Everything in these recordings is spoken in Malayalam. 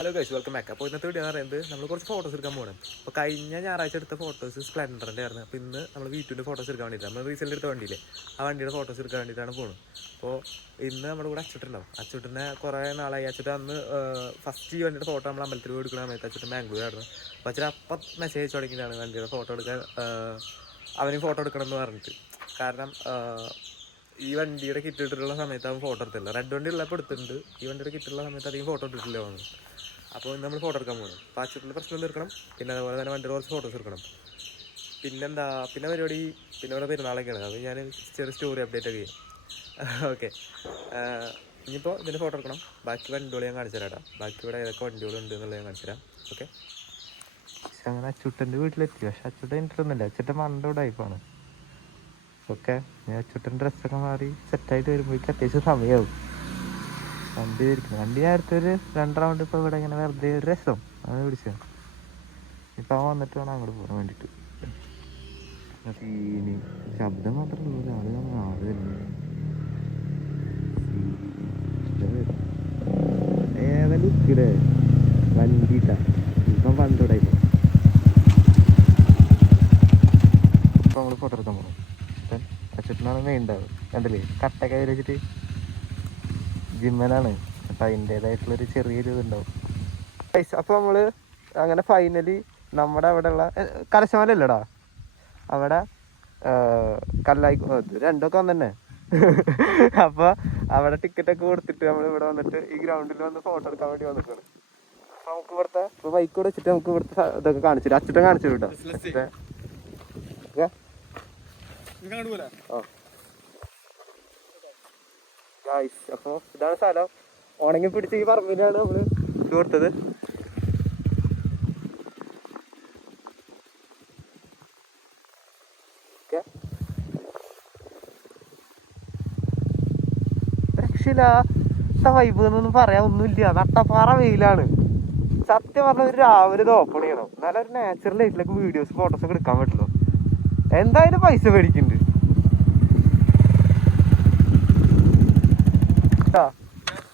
Hello guys, welcome back. അപ്പോൾ ഇന്നത്തെ വീഡിയോ എന്ന് പറയുന്നത് നമ്മൾ കുറച്ച് ഫോട്ടോസ് എടുക്കാൻ പോകണം. അപ്പോൾ കഴിഞ്ഞ ഞായറാഴ്ച എടുത്ത ഫോട്ടോസ് സ്പ്ലെൻഡറിൻ്റെ ആയിരുന്നു. അപ്പോൾ ഇന്ന് നമ്മൾ വീട്ടിൻ്റെ ഫോട്ടോസ് എടുക്കാൻ വേണ്ടിയിട്ട് നമ്മൾ റീസെൻ്റ് എടുത്ത വണ്ടിയില്ലേ, ആ വണ്ടിയുടെ ഫോട്ടോസ് എടുക്കാൻ വേണ്ടിയിട്ടാണ് പോകുന്നത്. അപ്പോൾ ഇന്ന് നമ്മുടെ കൂടെ അച്ചുട്ടുണ്ടാവും. അച്ചുട്ടിനെ കുറേ നാളായി. അച്ചുട്ട് അന്ന് ഫസ്റ്റ് ഈ വണ്ടിയുടെ ഫോട്ടോ നമ്മൾ അമ്പലത്തിൽ പോയി എടുക്കുന്ന സമയത്ത് അച്ചുട്ട് ബാംഗ്ലൂരായിരുന്നു. അപ്പോൾ അച്ഛൻ അപ്പം മെസ്സേജ് തുടങ്ങിയതാണ് വണ്ടിയുടെ ഫോട്ടോ എടുക്കാൻ, അവന് ഫോട്ടോ എടുക്കണം എന്ന് പറഞ്ഞിട്ട്. കാരണം ഈ വണ്ടിയുടെ കിറ്റ് ഇട്ടിട്ടുള്ള സമയത്ത് അവൻ ഫോട്ടോ എടുത്തില്ല. റെഡ് വണ്ടി ഉള്ളപ്പോൾ എടുത്തിട്ടുണ്ട്. ഈ വണ്ടിയുടെ കിറ്റുള്ള സമയത്ത് അധികം ഫോട്ടോ എടുത്തിട്ടില്ല വന്നു. അപ്പോൾ നമ്മൾ ഫോട്ടോ എടുക്കാൻ പോകണം. അപ്പോൾ അച്ചുട്ടിൻ്റെ പ്രശ്നം തീർക്കണം. പിന്നെ അതുപോലെ തന്നെ വണ്ടിയുടെ കുറച്ച് ഫോട്ടോസ് എടുക്കണം. പിന്നെന്താ പരിപാടി, പിന്നെ ഇവിടെ പെരുന്നാളൊക്കെയാണ്. അത് ഞാൻ ചെറിയ സ്റ്റോറി അപ്ഡേറ്റ് ഒക്കെ ചെയ്യാം. ഓക്കെ, ഇനിയിപ്പോൾ ഇതിൻ്റെ ഫോട്ടോ എടുക്കണം. ബാക്കി വണ്ടികൾ ഞാൻ കാണിച്ചു തരാം. ബാക്കി ഇവിടെ ഏതൊക്കെ വണ്ടികളുണ്ട് എന്നുള്ളത് ഞാൻ കാണിച്ചു തരാം. ഓക്കെ, പക്ഷെ അങ്ങനെ അച്ചുട്ടൻ്റെ വീട്ടിലെത്തി. പക്ഷെ അച്ചുട്ടൻ ഇൻട്രൊന്നുമില്ല. അച്ചുട്ടൻ മണ്ട ടൈപ്പാണ്. ഓക്കെ, ഞാൻ അച്ചുട്ടൻ ഡ്രസ്സൊക്കെ മാറി സെറ്റായിട്ട് വരുമ്പോഴേക്കും അത്യാവശ്യം സമയമാവും. വണ്ടി ഇരിക്കുന്നു. വണ്ടി അടുത്തൊരു 2 റൗണ്ട് ഇപ്പോൾ ഇവിടെ ഇങ്ങനെ വെറുതെ ഒരു രസം അങ്ങനെ പിടിച്ചു. ഇപ്പം അവൻ വന്നിട്ട് വേണം അങ്ങോട്ട് പോകാൻ വേണ്ടിയിട്ട്. സീനി ശബ്ദം മാത്രമേ ഉള്ളൂ. ആള് ഏതായാലും ഇക്കിടെ വണ്ടിട്ടാ ഇപ്പം പണ്ടോടായി. ഇപ്പം നമ്മൾ ഫോട്ടോ എടുക്കാൻ പോകണം. അച്ചുട്ടനാണ് മെയിൻ ഉണ്ടാവും. കണ്ടില്ലേ, കട്ടൊക്കെ വെച്ചിട്ട് ജിമ്മനാണ്. അപ്പം അതിൻ്റേതായിട്ടുള്ളൊരു ചെറിയൊരു ഇതുണ്ടാവും. അപ്പോൾ നമ്മൾ അങ്ങനെ ഫൈനലി നമ്മുടെ അവിടെയുള്ള കലശമലല്ലടാ, അവിടെ കല്ലായി രണ്ടൊക്കെ വന്ന് തന്നെ. അപ്പോൾ അവിടെ ടിക്കറ്റൊക്കെ കൊടുത്തിട്ട് നമ്മൾ ഇവിടെ വന്നിട്ട് ഈ ഗ്രൗണ്ടിൽ വന്ന് ഫോട്ടോ എടുക്കാൻ വേണ്ടി വന്നിട്ടാണ്. അപ്പോൾ നമുക്ക് ഇവിടുത്തെ ബൈക്ക് കൂടെ വെച്ചിട്ട് നമുക്ക് ഇവിടുത്തെ ഇതൊക്കെ കാണിച്ചിട്ട് അച്ഛൻ കാണിച്ചു കേട്ടോ. അപ്പോൾ ഇതാണ് സ്ഥലം. ഉണങ്ങി പിടിച്ച് ഈ പറമ്പിലാണ് നമ്മൾ ഇത് കൊടുത്തത്. രക്ഷയില്ലാത്ത വൈബ് എന്നൊന്നും പറയാൻ ഒന്നുമില്ല. നട്ടപ്പാറ വെയിലാണ്. സത്യം പറഞ്ഞ ഒരു രാവിലെ ഇത് ഓപ്പൺ ചെയ്യണം, എന്നാലും ഒരു നാച്ചുറൽ ലൈഫിലേക്ക് വീഡിയോസ് ഫോട്ടോസ് ഒക്കെ എടുക്കാൻ പറ്റുള്ളൂ. എന്തായാലും പൈസ മേടിക്കുന്നുണ്ട്.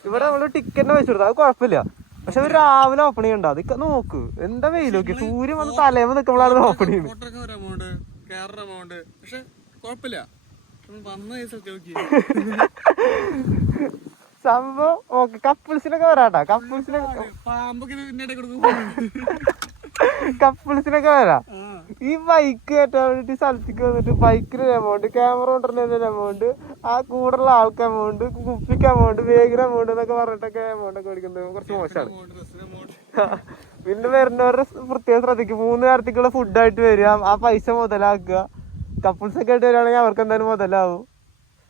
ഇവിടെ നമ്മള് ടിക്കറ്റിന് പൈസ കൊടുത്താൽ അത് കുഴപ്പമില്ല. പക്ഷെ ഒരു രാവിലെ ഓപ്പൺ ചെയ്യണ്ട. അതൊക്കെ നോക്ക്, എന്താ വെയിൽ നോക്കി. സൂര്യൻ വന്ന് തലേമ നിൽക്കുമ്പോഴാണ് ഓപ്പൺ ചെയ്യുന്നത്. സംഭവം ഓക്കെ. കപ്പിൾസിനൊക്കെ വരാട്ടാ. കപ്പിൾസിനൊക്കെ വരാം. ഈ ബൈക്ക് കയറ്റാൻ വേണ്ടിട്ട് സ്ഥലത്തേക്ക് വന്നിട്ട് ബൈക്കിന് എമൗണ്ട്, ക്യാമറ കൊണ്ടുവരുന്നതിന് എമൗണ്ട്, ആ കൂടെയുള്ള ആൾക്ക് എമൗണ്ട്, കുപ്പിക്ക് എമൗണ്ട്, വേഗിന് എമൗണ്ട് എന്നൊക്കെ പറഞ്ഞിട്ടൊക്കെ എമൗണ്ട് ഒക്കെ മേടിക്കുന്നത് കുറച്ച് മോശമാണ്. പിന്നെ വരുന്നവരുടെ പ്രത്യേകം ശ്രദ്ധിക്കും. 3 നേരത്തേക്കുള്ള ഫുഡായിട്ട് വരിക, ആ പൈസ മുതലാക്കുക. കപ്പിൾസ് ഒക്കെ ആയിട്ട് വരികയാണെങ്കിൽ അവർക്ക് എന്തായാലും മുതലാവും.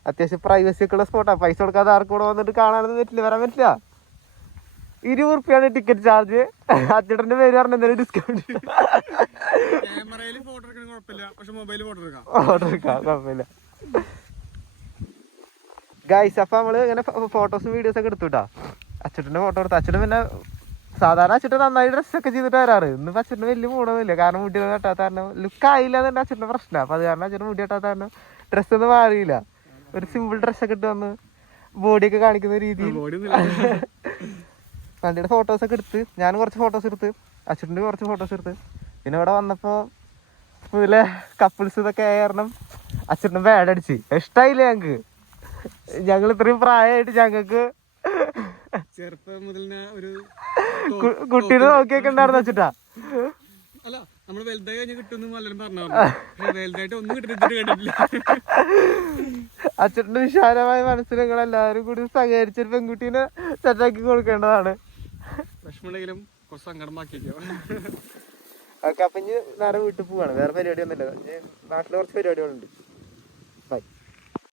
അത്യാവശ്യം പ്രൈവസി ഒക്കെ ഉള്ള സ്പോട്ടാണ്. പൈസ കൊടുക്കാതെ ആർക്കും കൂടെ വന്നിട്ട് കാണാനൊന്നും പറ്റില്ല, വരാൻ പറ്റില്ല. 20 റുപ്യാണ് ടിക്കറ്റ് ചാർജ്. അച്ചേട്ടന്റെ പേര് പറഞ്ഞ എന്തെങ്കിലും ഡിസ്കൗണ്ട് കുഴപ്പമില്ല. ഗൈസ്, അപ്പൊ നമ്മള് ഇങ്ങനെ ഫോട്ടോസും വീഡിയോസ് ഒക്കെ എടുത്തുട്ടാ. അച്ചേട്ടന്റെ ഫോട്ടോ എടുത്തു. അച്ചേട്ടൻ പിന്നെ സാധാരണ അച്ചേട്ടൻ നന്നായി ഡ്രസ്സൊക്കെ ചെയ്തിട്ട് വരാറ്. ഇന്ന് അച്ചേട്ടന് വലിയ മൂടൊന്നുമില്ല. കാരണം മുടി കെട്ടാത്ത കാരണം ലുക്ക് ആയില്ല എന്നെ അച്ചേട്ടന്റെ പ്രശ്നം. അപ്പൊ അത് കാരണം അച്ചേട്ടൻ മുടി കെട്ടാത്ത കാരണം ഡ്രസ്സൊന്നും മാറിയില്ല. ഒരു സിമ്പിൾ ഡ്രസ്സൊക്കെ ഇട്ട് വന്ന് ബോഡിയൊക്കെ കാണിക്കുന്ന രീതിയിൽ വണ്ടിയുടെ ഫോട്ടോസൊക്കെ എടുത്ത് ഞാൻ കുറച്ച് ഫോട്ടോസ് എടുത്ത്, അച്ഛൻ്റെ കുറച്ച് ഫോട്ടോസ് എടുത്ത്. പിന്നെ ഇവിടെ വന്നപ്പോൾ ഇതിലെ കപ്പിൾസ് ഇതൊക്കെ കാരണം അച്ഛൻ്റെ ബാഡടിച്ച് ഇഷ്ടമായില്ല ഞങ്ങൾ ഇത്രയും പ്രായമായിട്ട് ഞങ്ങൾക്ക് ചെറുപ്പം മുതൽ കുട്ടീനെ നോക്കിയൊക്കെ ഉണ്ടായിരുന്നു അച്ഛട്ടാ. അച്ഛൻ്റെ വിശാലമായ മനസ്സിൽ നിങ്ങൾ എല്ലാവരും കൂടി സഹകരിച്ചൊരു പെൺകുട്ടീനെ സെറ്റാക്കി കൊടുക്കേണ്ടതാണ്. ഓക്കെ, അപ്പൊ ഇനി നേരെ വീട്ടിൽ പോവാണ്. വേറെ പരിപാടി ഒന്നുമില്ല. നാട്ടിൽ കുറച്ച് പരിപാടികളുണ്ട്.